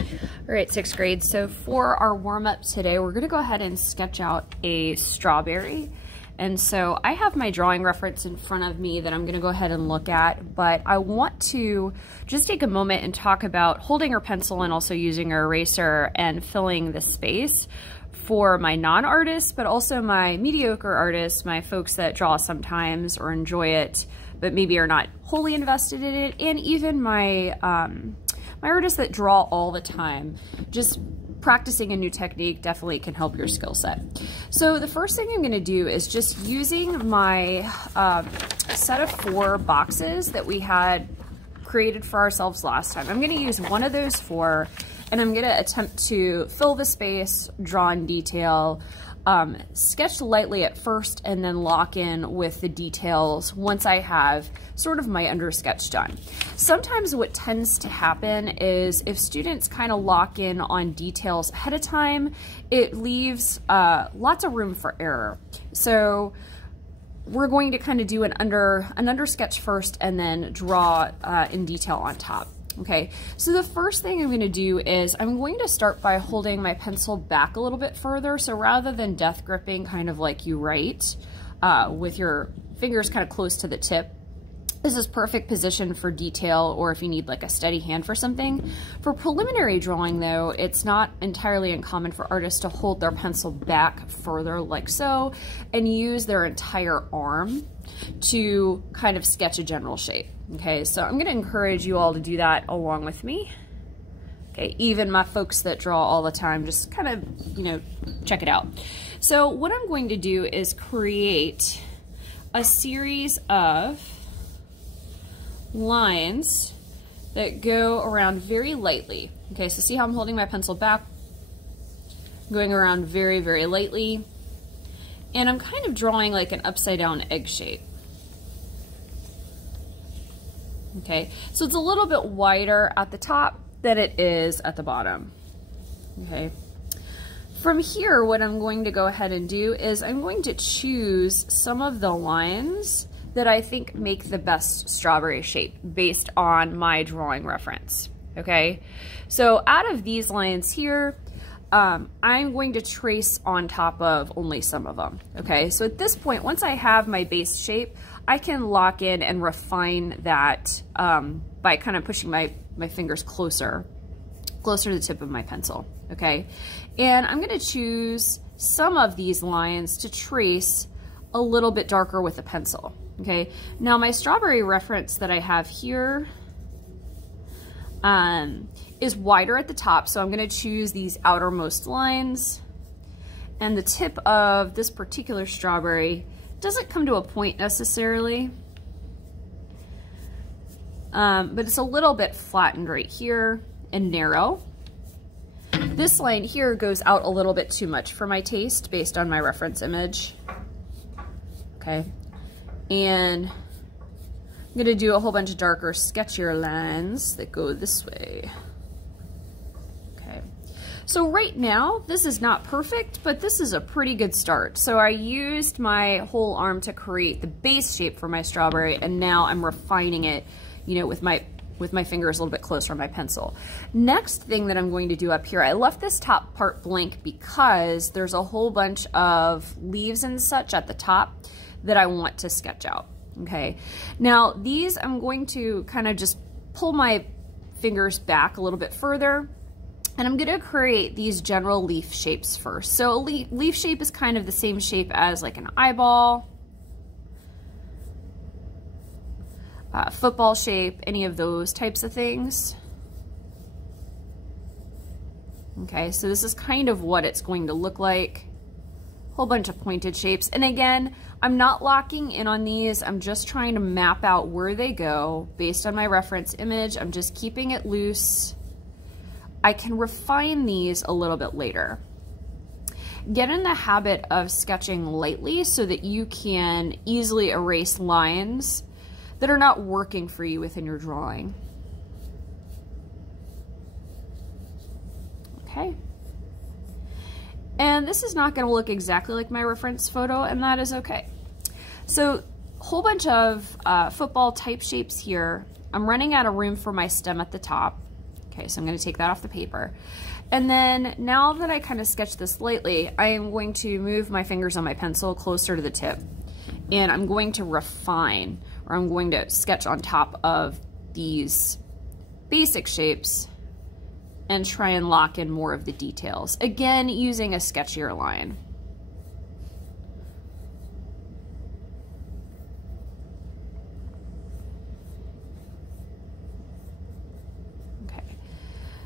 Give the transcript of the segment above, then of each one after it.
All right, sixth grade. So for our warm-up today, we're gonna go ahead and sketch out a strawberry. And so I have my drawing reference in front of me that I'm gonna go ahead and look at, but I want to just take a moment and talk about holding our pencil and also using our eraser and filling the space for my non-artists, but also my mediocre artists, my folks that draw sometimes or enjoy it, but maybe are not wholly invested in it, and even my my artists that draw all the time. Just practicing a new technique definitely can help your skill set. So the first thing I'm gonna do is just using my set of 4 boxes that we had created for ourselves last time. I'm gonna use one of those 4, and I'm gonna attempt to fill the space, draw in detail, sketch lightly at first, and then lock in with the details once I have sort of my undersketch done. Sometimes what tends to happen is if students kind of lock in on details ahead of time, it leaves lots of room for error. So we're going to kind of do an undersketch first and then draw in detail on top. Okay, so the first thing I'm going to do is I'm going to start by holding my pencil back a little bit further. So rather than death gripping kind of like you write with your fingers kind of close to the tip, this is perfect position for detail or if you need like a steady hand for something. For preliminary drawing though, it's not entirely uncommon for artists to hold their pencil back further like so and use their entire arm to kind of sketch a general shape. Okay, so I'm gonna encourage you all to do that along with me. Okay, even my folks that draw all the time, just kind of, you know, check it out. So what I'm going to do is create a series of lines that go around very lightly. Okay, so see how I'm holding my pencil back, going around very, very lightly, and I'm kind of drawing like an upside down egg shape. Okay, so it's a little bit wider at the top than it is at the bottom. Okay, from here, what I'm going to go ahead and do is I'm going to choose some of the lines that I think make the best strawberry shape based on my drawing reference. Okay, so out of these lines here, I'm going to trace on top of only some of them. Okay, so at this point, once I have my base shape, I can lock in and refine that by kind of pushing my fingers closer to the tip of my pencil. Okay, and I'm going to choose some of these lines to trace a little bit darker with a pencil. Okay, now my strawberry reference that I have here is wider at the top, so I'm going to choose these outermost lines, and the tip of this particular strawberry doesn't come to a point necessarily, but it's a little bit flattened right here and narrow. This line here goes out a little bit too much for my taste based on my reference image. Okay, and I'm gonna do a whole bunch of darker, sketchier lines that go this way. Okay, so right now, this is not perfect, but this is a pretty good start. So I used my whole arm to create the base shape for my strawberry, and now I'm refining it, you know, with my fingers a little bit closer on my pencil. Next thing that I'm going to do up here, I left this top part blank because there's a whole bunch of leaves and such at the top that I want to sketch out. Okay, now these I'm going to kind of just pull my fingers back a little bit further, and I'm going to create these general leaf shapes first. So a leaf shape is kind of the same shape as like an eyeball, football shape, any of those types of things. Okay, so this is kind of what it's going to look like. Whole bunch of pointed shapes. And again, I'm not locking in on these. I'm just trying to map out where they go based on my reference image. I'm just keeping it loose. I can refine these a little bit later. Get in the habit of sketching lightly so that you can easily erase lines that are not working for you within your drawing. Okay. And this is not going to look exactly like my reference photo, and that is okay. So a whole bunch of football type shapes here. I'm running out of room for my stem at the top. Okay, so I'm going to take that off the paper. And then now that I kind of sketched this lightly, I am going to move my fingers on my pencil closer to the tip. And I'm going to refine, or I'm going to sketch on top of these basic shapes and try and lock in more of the details. Again, using a sketchier line.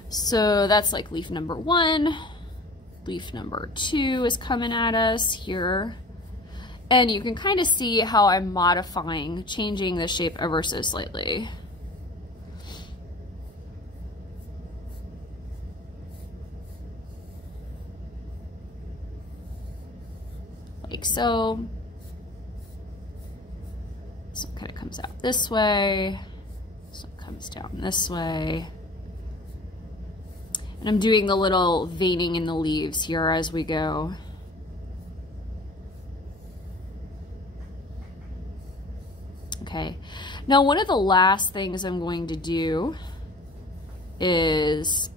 So that's like leaf number 1. Leaf number 2 is coming at us here. And you can kind of see how I'm modifying, changing the shape ever so slightly. Like so. So it kind of comes out this way. So it comes down this way. And I'm doing the little veining in the leaves here as we go. Okay, now one of the last things I'm going to do is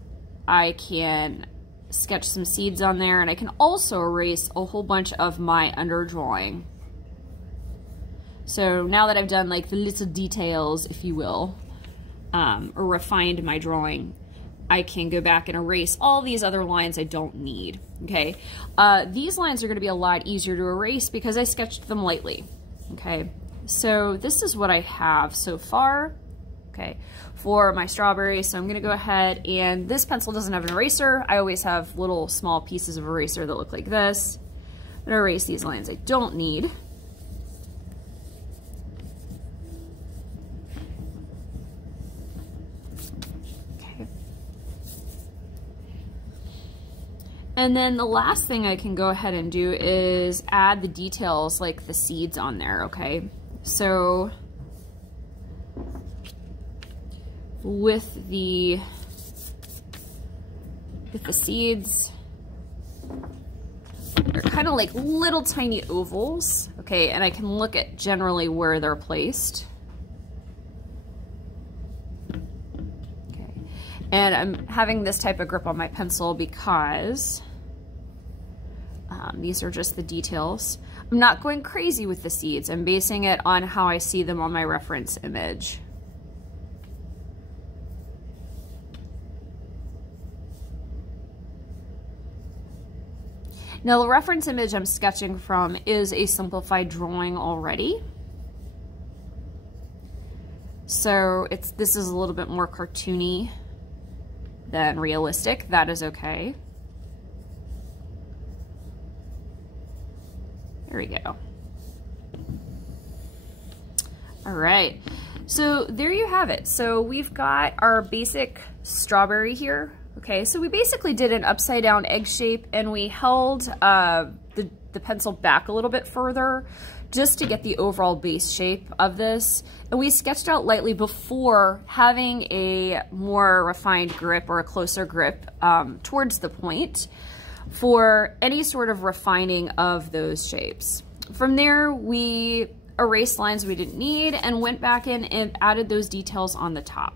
I can sketch some seeds on there, and I can also erase a whole bunch of my underdrawing. So now that I've done like the little details, if you will, or refined my drawing, I can go back and erase all these other lines I don't need, okay? These lines are gonna be a lot easier to erase because I sketched them lightly, okay? So this is what I have so far, okay, for my strawberry. So I'm gonna go ahead, and this pencil doesn't have an eraser. I always have little small pieces of eraser that look like this. I'm gonna erase these lines I don't need. And then the last thing I can go ahead and do is add the details like the seeds on there, okay? So with the seeds, they're kind of like little tiny ovals, okay? And I can look at generally where they're placed. Okay. And I'm having this type of grip on my pencil because these are just the details. I'm not going crazy with the seeds. I'm basing it on how I see them on my reference image. Now the reference image I'm sketching from is a simplified drawing already. So this is a little bit more cartoony than realistic. That is okay. There we go. All right, so there you have it. So we've got our basic strawberry here. Okay, so we basically did an upside down egg shape, and we held the pencil back a little bit further just to get the overall base shape of this. And we sketched out lightly before having a more refined grip or a closer grip towards the point for any sort of refining of those shapes. From there, we erased lines we didn't need and went back in and added those details on the top.